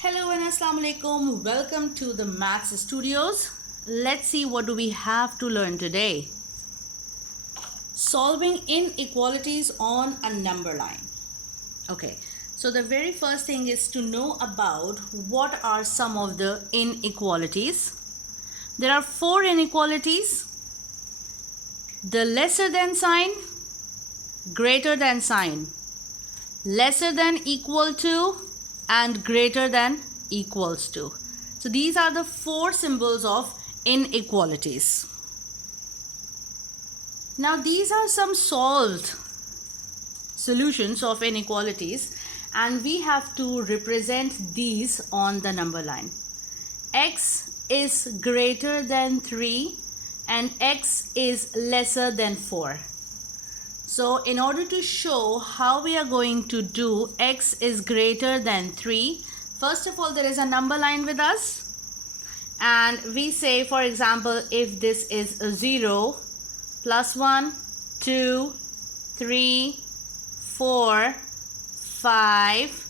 Hello and Assalamu alaikum. Welcome to the Maths Studios. Let's see what do we have to learn today. Solving inequalities on a number line. Okay, so the very first thing is to know about what are some of the inequalities. There are 4 inequalities. The lesser than sign, greater than sign, lesser than equal to, and greater than equals to. So these are the 4 symbols of inequalities. Now these are some solved solutions of inequalities, and we have to represent these on the number line. X is greater than 3 and x is lesser than 4. So in order to show how we are going to do x is greater than 3, first of all there is a number line with us, and we say, for example, if this is a 0, plus 1, 2, 3, 4, 5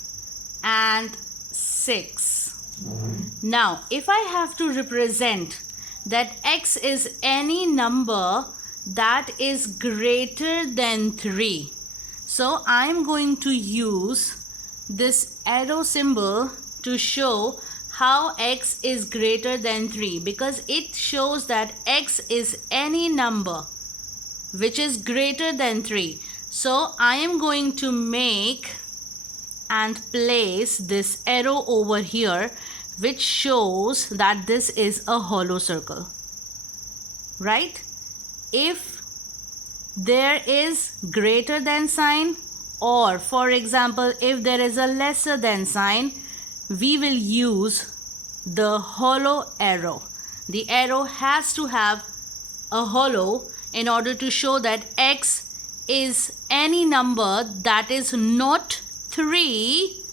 and 6. Now if I have to represent that x is any number that is greater than 3, so I'm going to use this arrow symbol to show how x is greater than 3, because it shows that x is any number which is greater than 3. So I am going to make and place this arrow over here, which shows that this is a hollow circle, right? If there is greater than sign, or for example if there is a lesser than sign, we will use the hollow arrow. The arrow has to have a hollow in order to show that x is any number that is not 3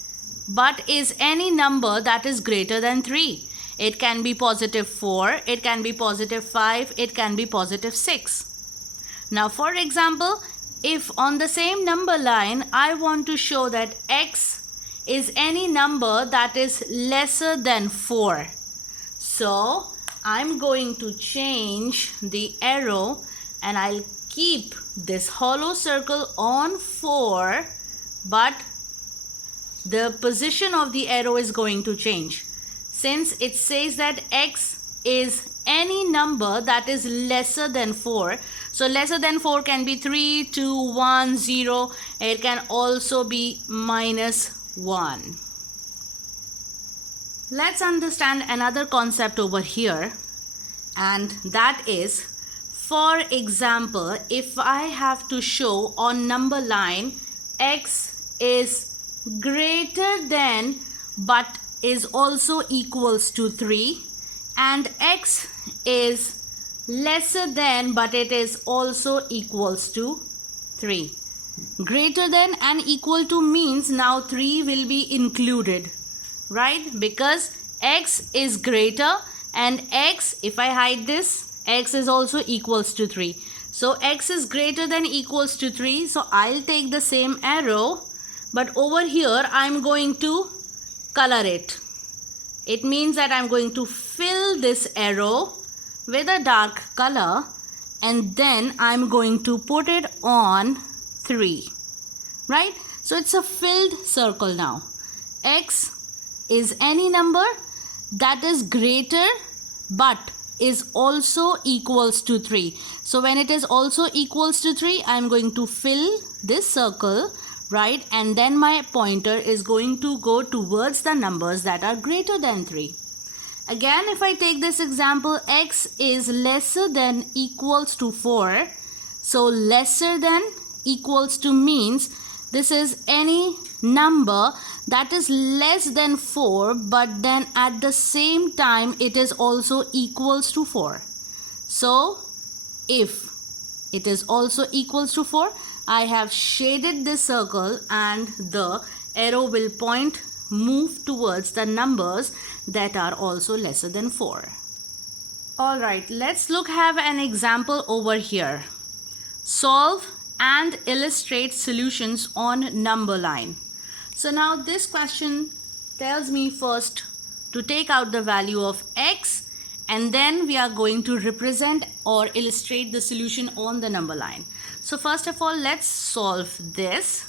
but is any number that is greater than 3. It can be positive 4, it can be positive 5, it can be positive 6. Now for example, if on the same number line I want to show that x is any number that is lesser than 4, so I'm going to change the arrow and I'll keep this hollow circle on 4, but the position of the arrow is going to change. Since it says that x is any number that is lesser than 4, so lesser than 4 can be 3, 2, 1, 0. It can also be minus 1. Let's understand another concept over here, and that is, for example, if I have to show on number line x is greater than but is also equals to 3, and x is lesser than but it is also equals to 3. Greater than and equal to means now 3 will be included, right? Because x is greater and x, if I hide this, x is also equals to 3. So x is greater than equals to 3, so I'll take the same arrow, but over here I'm going to color it. It means that I'm going to fill this arrow with a dark color, and then I'm going to put it on 3, right? So it's a filled circle now. X is any number that is greater but is also equals to 3. So when it is also equals to 3, I'm going to fill this circle, right? And then my pointer is going to go towards the numbers that are greater than 3. Again, if I take this example, x is lesser than equals to 4. So lesser than equals to means this is any number that is less than 4, but then at the same time it is also equals to 4. So if it is also equals to 4, I have shaded this circle and the arrow will move towards the numbers that are also lesser than 4. Alright, let's have an example over here. Solve and illustrate solutions on number line. So now this question tells me first to take out the value of x, and then we are going to represent or illustrate the solution on the number line. So first of all, let's solve this.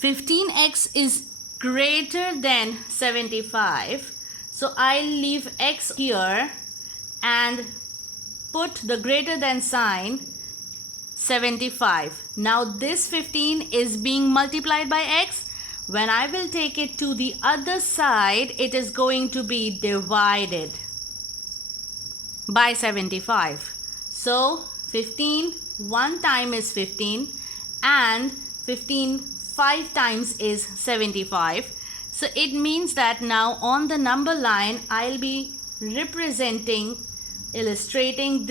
15x is greater than 75. So I'll leave x here and put the greater than sign 75. Now this 15 is being multiplied by x. When I will take it to the other side, it is going to be divided by 75. So 15 one time is 15 and 15 5 times is 75. So it means that now on the number line I'll be illustrating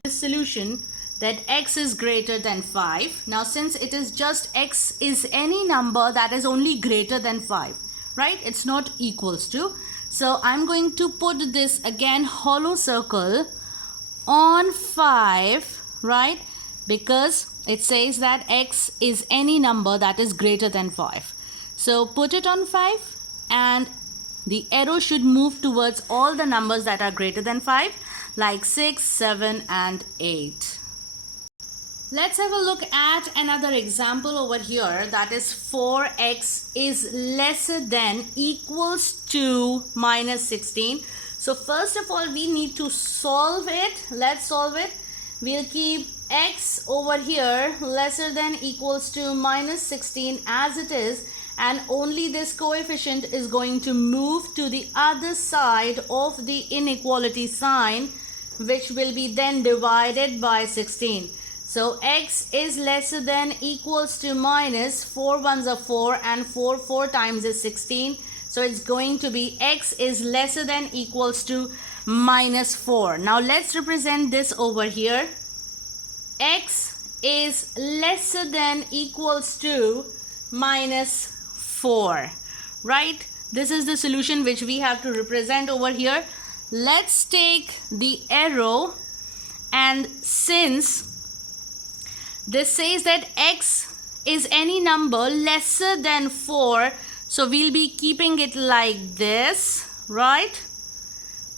this solution that x is greater than 5. Now since it is just x is any number that is only greater than 5, right? It's not equals to. So I'm going to put this again hollow circle on 5, right? Because it says that x is any number that is greater than 5. So put it on 5 and the arrow should move towards all the numbers that are greater than 5, like 6, 7 and 8. Let's have a look at another example over here, that is 4x is lesser than equals to minus 16. So first of all we need to solve it. Let's solve it. We'll keep x over here lesser than equals to minus 16 as it is, and only this coefficient is going to move to the other side of the inequality sign, which will be then divided by 16. So x is lesser than equals to minus 4 ones are 4 and 4 times is 16. So it's going to be x is lesser than equals to minus 4. Now let's represent this over here. X is lesser than equals to minus 4, right? This is the solution which we have to represent over here. Let's take the arrow, and since this says that x is any number lesser than 4, so we'll be keeping it like this, right,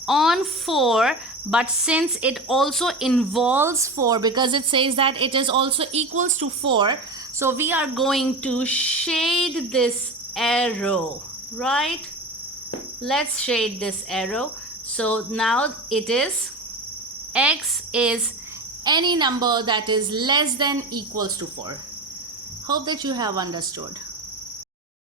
on 4. But since it also involves 4, because it says that it is also equals to 4, so we are going to shade this arrow, right? Let's shade this arrow. So now it is x is any number that is less than equals to 4. Hope that you have understood.